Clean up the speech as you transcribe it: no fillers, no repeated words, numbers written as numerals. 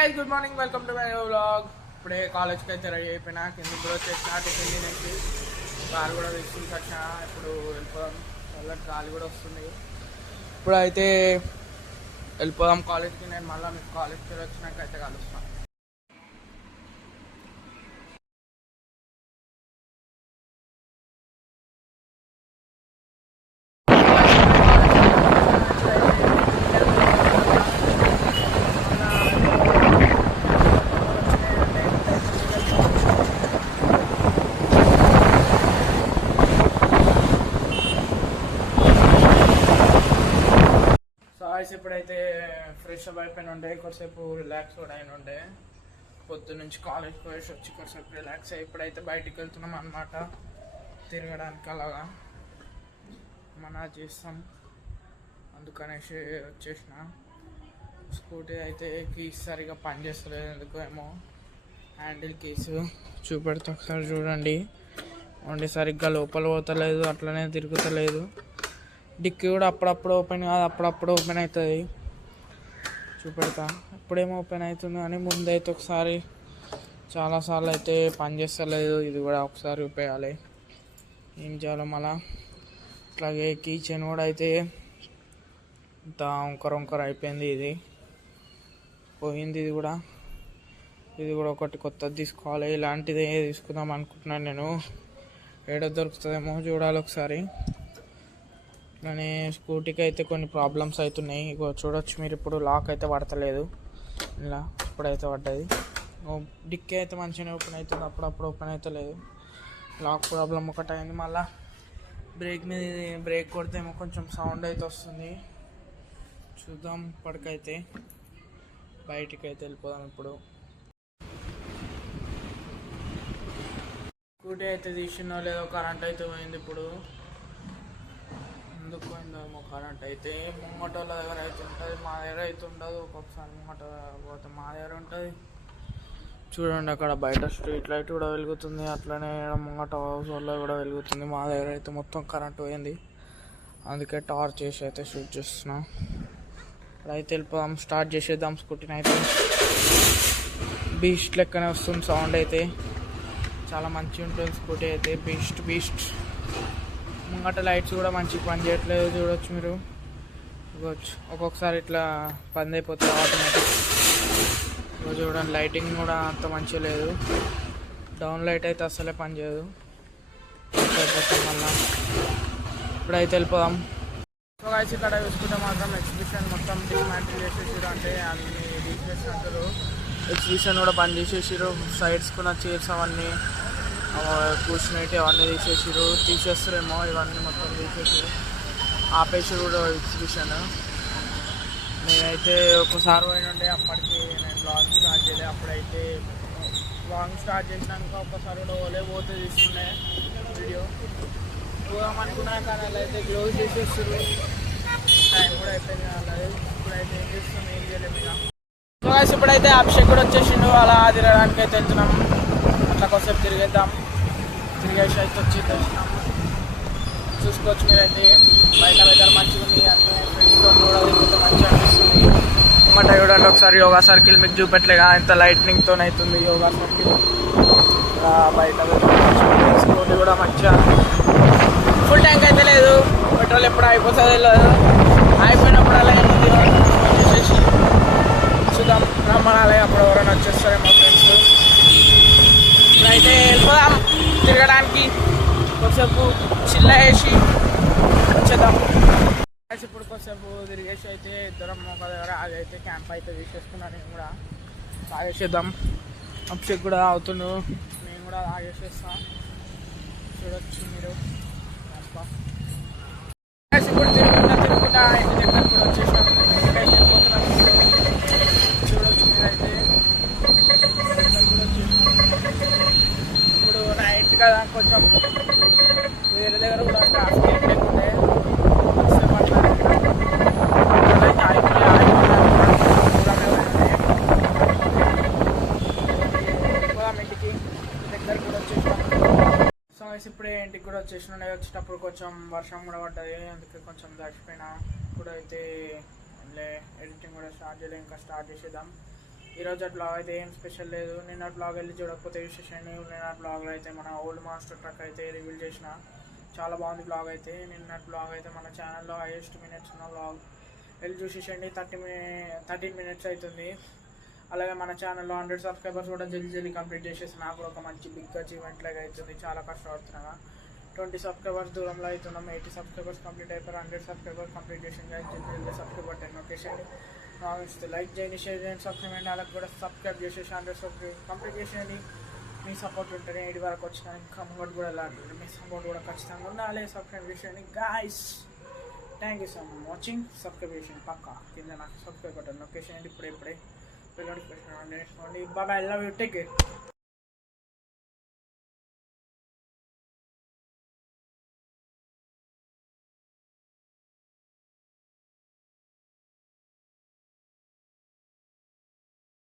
Guys good morning, welcome to my vlog. ఇప్పుడే కాలేజ్కి అయితే రెడీ అయిపోయినా, కిందకి కూడా వచ్చేసిన, టిఫిన్ తినేసి కారు కూడా తీసుకుని వచ్చిన. ఇప్పుడు వెళ్ళిపోదాం, చల్లటి గాలి కూడా వస్తుంది. ఇప్పుడు అయితే వెళ్ళిపోదాం కాలేజ్కి. నేను మళ్ళీ మీకు కాలేజ్కి వచ్చినాక అయితే కలుస్తాను. ఇప్పుడైతే ఫ్రెష్ అప్ అయిపోయిన ఉండే, కొద్దిసేపు రిలాక్స్ కూడా అయిన ఉండే. పొద్దు నుంచి కాలేజ్ పోయేసి వచ్చి కొద్దిసేపు రిలాక్స్ అయ్యి ఇప్పుడైతే బయటికి వెళ్తున్నాం అన్నమాట, తిరగడానికి. అలాగా మన చేస్తాం, అందుకనేసి వచ్చేసిన. స్కూటీ అయితే కీస్ సరిగా పనిచేస్తలేదు, ఎందుకు ఏమో. హ్యాండిల్ కీస్ చూపెడితే ఒకసారి చూడండి. ఓన్లీ సరిగ్గా లోపల పోతలేదు, అట్లనే తిరుగుతలేదు. డిక్కీ కూడా అప్పుడప్పుడు ఓపెన్ కాదు, అప్పుడప్పుడు ఓపెన్ అవుతుంది. చూపెడతా, ఇప్పుడేమో ఓపెన్ అవుతుంది కానీ ముందైతే ఒకసారి చాలాసార్లు అయితే పని చేస్తలేదు. ఇది కూడా ఒకసారి ఉపయోగాలి, ఏం చేయాలో మళ్ళా. అట్లాగే కీ చైన్ కూడా అయితే ఇంత వంకర అయిపోయింది, ఇది పోయింది. ఇది కూడా ఒకటి కొత్తది తీసుకోవాలి. ఇలాంటిది తీసుకుందాం అనుకుంటున్నాను నేను. ఏడో దొరుకుతుందేమో చూడాలి ఒకసారి. కానీ స్కూటీకి అయితే కొన్ని ప్రాబ్లమ్స్ అవుతున్నాయి. ఇగో చూడొచ్చు మీరు, ఇప్పుడు లాక్ అయితే పడతలేదు. ఇలా ఇప్పుడైతే పడ్డది. డిక్కీ అయితే మంచిగానే ఓపెన్ అవుతుంది, అప్పుడప్పుడు ఓపెన్ అవుతలేదు. లాక్ ప్రాబ్లం ఒకటి అయింది. మళ్ళీ బ్రేక్ మీద బ్రేక్ కొడితేమో కొంచెం సౌండ్ అయితే వస్తుంది. చూద్దాం. ఇప్పటికైతే బయటికి అయితే వెళ్ళిపోదాం. ఇప్పుడు స్కూటీ అయితే తీసినో లేదో, కరెంట్ అయితే పోయింది. ఇప్పుడు ఎందుకు పోయిందేమో కరెంట్ అయితే. ముంగటోళ్ళ దగ్గర అయితే ఉంటుంది, మా దగ్గర అయితే ఉండదు. ఒక్కొక్కసారి ముంగట పోతే మా దగ్గర ఉంటుంది. చూడండి, అక్కడ బయట స్ట్రీట్ లైట్ కూడా వెలుగుతుంది, అట్లనే ముంగట హౌస్ వల్ల కూడా వెలుగుతుంది. మా దగ్గర అయితే మొత్తం కరెంట్ పోయింది, అందుకే టార్చ్ చేసి అయితే షూట్ చేస్తున్నాం. ఇప్పుడైతే వెళ్ళిపోదాం, స్టార్ట్ చేసేద్దాం స్కూటీని అయితే. బీస్ట్ లెక్కనే వస్తుంది సౌండ్ అయితే, చాలా మంచిగా ఉంటుంది స్కూటీ అయితే. బీస్ట్ ముంగట లైట్స్ కూడా మంచిగా పని చేయట్లేదు, చూడొచ్చు మీరు. ఒక్కొక్కసారి ఇట్లా బంద్ అయిపోతుంది ఆటోమేటిక్. చూడండి, లైటింగ్ కూడా అంత మంచిగా లేదు. డౌన్ లైట్ అయితే అస్సలే పని చేయదు. మళ్ళీ ఇప్పుడైతే వెళ్ళిపోదాం. సో గైస్, ఇక్కడ చూసుకుంటే మాత్రం ఎగ్జిబిషన్ మొత్తం డిస్మాంటిల్ చేసేసారు, అంటే అన్ని తీసేసినట్టు. ఎగ్జిబిషన్ కూడా బంద్ చేసేసారు. సైడ్స్కున్న చైర్స్ అవన్నీ కూర్చునేటి అవన్నీ తీసేస్తారేమో. ఇవన్నీ మొత్తం తీసేసారు, ఆపేసారు కూడా ఎగ్జిబిషన్. నేనైతే ఒకసారి పోయినండే, అప్పటికి నేను బ్లాగ్ స్టార్ట్ చేయలేదు. అప్పుడైతే బ్లాగ్ స్టార్ట్ చేసినాక ఒకసారి కూడా పోతే తీసుకునే వీడియో పోదాం అనుకున్నా, కానీ అలా అయితే క్లోజ్ చేసేస్తారు. టైం కూడా అయిపోయింది అలాగే. ఇప్పుడైతే ఏం చేస్తున్నాం, ఏం చేయలేము ఇక. సో గైస్, ఇప్పుడైతే అభిషేక్ కూడా వచ్చేసిండు, అలా తిరగడానికి అయితే వెళ్తున్నాం. అట్లా కొద్దిసేపు తిరిగేసి అయితే వచ్చి తెచ్చినాము. చూసుకోవచ్చు మీరైతే, బయట వెదర్ మంచిగా ఉంది, అన్నీ ఫ్రెండ్స్తో కూడా తిరుగుతూ మంచిగా అనిపిస్తుంది. ముంగట చూడండి ఒకసారి, యోగా సర్కిల్ మీకు చూపెట్టలేగా, ఎంత లైట్నింగ్తో అవుతుంది యోగా సర్కిల్. బయట స్కూటీ కూడా మంచిగా ఫుల్ ట్యాంక్ అయితే లేదు, పెట్రోల్ ఎప్పుడు అయిపోతుంది లేదు. అయిపోయినప్పుడు అలా ఏముంది చేసేసి చూద్దాం, రమ్మనాలి. అప్పుడు ఎవరైనా వచ్చేస్తారేమో ఫ్రెండ్స్. ఇప్పుడైతే వెళ్ళిపోదాం తిరగడానికి, కొద్దిసేపు చిల్ల వేసి వచ్చేద్దాం. ఇప్పుడు కొద్దిసేపు తిరిగేసి అయితే ఇద్దరం ఒక దగ్గర ఆగైతే క్యాంప్ అయితే తీసేసుకున్నాను. నేను కూడా ఆగేసేద్దాం. అభిషేక్ కూడా అవుతుండు, నేను కూడా ఆగేసేస్తా. చూడొచ్చు మీరు. ఇప్పుడు తిరుగుకుంటా ఇంటి దగ్గర కూడా వచ్చేసాం. ఇంటికైతే వెళ్ళిపోతున్నాం. చూడొచ్చు మీరైతే, ఇప్పుడు నైట్ కదా, కొంచెం వేరే దగ్గర కూడా ట్రాఫిక్ ఏం లేకుంటే ఇంటికి దగ్గర కూడా వచ్చేసాం. సో ఇప్పుడే ఇంటికి కూడా వచ్చేసిన. వచ్చేటప్పుడు కొంచెం వర్షం కూడా పడ్డది, అందుకే కొంచెం తడిచిపోయినా. ఇప్పుడైతే ఎడిటింగ్ కూడా స్టార్ట్ చేయలేదు, ఇంకా స్టార్ట్ చేసేద్దాం. ఈరోజు బ్లాగ్ అయితే ఏం స్పెషల్ లేదు. నిన్న బ్లాగ్ వెళ్ళి చూడకపోతే విశేషంగా నిన్న బ్లాగ్లో అయితే మన ఓల్డ్ మాస్టర్ ట్రక్ అయితే రివీల్ చేసిన. చాలా బాగుంది బ్లాగ్ అయితే. నిన్న బ్లాగ్ అయితే మన ఛానల్లో హైయెస్ట్ మినిట్స్ ఉన్న బ్లాగ్ వెళ్ళి చూసేసండి. 13 మినిట్స్ అవుతుంది. అలాగే మన ఛానల్లో 100 సబ్స్క్రైబర్స్ కూడా జల్దీ కంప్లీట్ చేసేసి నాకు కూడా ఒక మంచి బిగ్ అచీవ్మెంట్ లాగా అవుతుంది. చాలా కష్టపడుతున్నాగా. 20 సబ్స్క్రైబర్స్ దూరంలో అవుతున్నాం. 80 సబ్స్క్రైబర్స్ కంప్లీట్ అయిపోయారు. 100 సబ్స్క్రైబర్స్ కంప్లీట్ చేసింది. జల్దీ సబ్స్క్రైబ్ బటన్ నొక్కేసండి. లైక్ చేయండి, షేర్ చేయండి, సబ్స్క్రైబ్ చేయండి. అలాగే కూడా సబ్స్క్రైబ్ చేసేసి 100 సబ్స్క్రైబ్ కంప్లీట్ చేసేయండి. మీ సపోర్ట్ ఉంటేనే ఇది వరకు వచ్చిన ఇంకా ముంగడు కూడా ఎలా ఉంటుంది. మీ సపోర్ట్ కూడా ఖచ్చితంగా ఉండాలి. సబ్స్క్రైబ్ చేసేయండి guys. Thank you so much watching. Subscribe చేసేయండి పక్కా. కింద నాకు సబ్స్క్రైబ్ బటన్ నొక్కేసేయండి. ఇప్పుడే నోటిఫికేషన్ ఆన్ చేసుకోండి. Bye, I love you, take care.